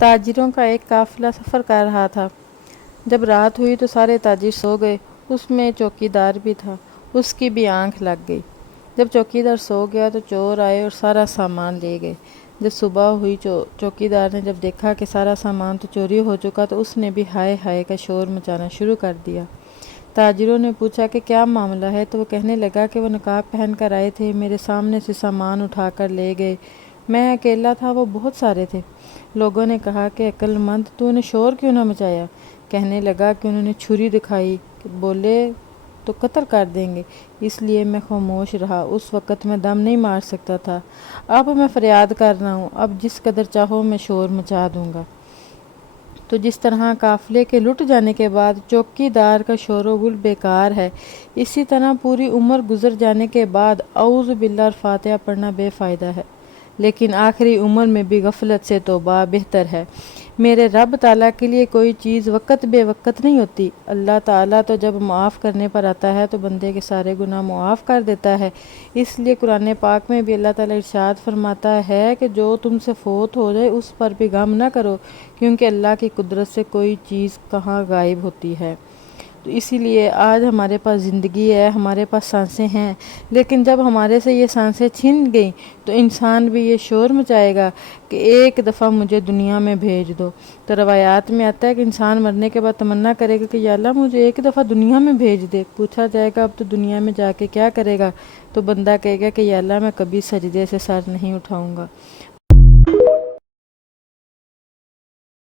تاجروں کا ایک قافلہ سفر کر رہا تھا۔ جب رات ہوئی تو سارے تاجر سو گئے، اس میں چوکیدار بھی تھا، اس کی بھی آنکھ لگ گئی۔ جب چوکیدار سو گیا تو چور آئے اور سارا سامان لے گئے۔ جب صبح ہوئی چوکیدار نے جب دیکھا کہ سارا سامان تو چوری ہو چکا تو اس نے بھی ہائے ہائے کا شور مچانا شروع کر دیا۔ تاجروں نے پوچھا کہ کیا معاملہ ہے تو وہ کہنے لگا کہ وہ نقاب پہن کر آئے تھے، میرے سامنے سے سامان اٹھا کر لے گئے، میں اکیلا تھا، وہ بہت سارے تھے۔ لوگوں نے کہا کہ عقل مند، تو نے شور کیوں نہ مچایا؟ کہنے لگا کہ انہوں نے چھری دکھائی، بولے تو قتل کر دیں گے، اس لیے میں خاموش رہا، اس وقت میں دم نہیں مار سکتا تھا، اب میں فریاد کر رہا ہوں، اب جس قدر چاہو میں شور مچا دوں گا۔ تو جس طرح قافلے کے لٹ جانے کے بعد چوکیدار کا شور و غل بیکار ہے، اسی طرح پوری عمر گزر جانے کے بعد اعوذ باللہ اور فاتحہ پڑھنا بے فائدہ ہے، لیکن آخری عمر میں بھی غفلت سے توبہ بہتر ہے۔ میرے رب تعالیٰ کے لیے کوئی چیز وقت بے وقت نہیں ہوتی۔ اللہ تعالیٰ تو جب معاف کرنے پر آتا ہے تو بندے کے سارے گناہ معاف کر دیتا ہے۔ اس لیے قرآن پاک میں بھی اللہ تعالیٰ ارشاد فرماتا ہے کہ جو تم سے فوت ہو جائے اس پر بھی غم نہ کرو، کیونکہ اللہ کی قدرت سے کوئی چیز کہاں غائب ہوتی ہے۔ تو اسی لیے آج ہمارے پاس زندگی ہے، ہمارے پاس سانسیں ہیں، لیکن جب ہمارے سے یہ سانسیں چھن گئیں تو انسان بھی یہ شور مچائے گا کہ ایک دفعہ مجھے دنیا میں بھیج دو۔ تو روایات میں آتا ہے کہ انسان مرنے کے بعد تمنا کرے گا کہ یا اللہ مجھے ایک دفعہ دنیا میں بھیج دے۔ پوچھا جائے گا اب تو دنیا میں جا کے کیا کرے گا؟ تو بندہ کہے گا کہ یا اللہ میں کبھی سجدے سے سر نہیں اٹھاؤں گا۔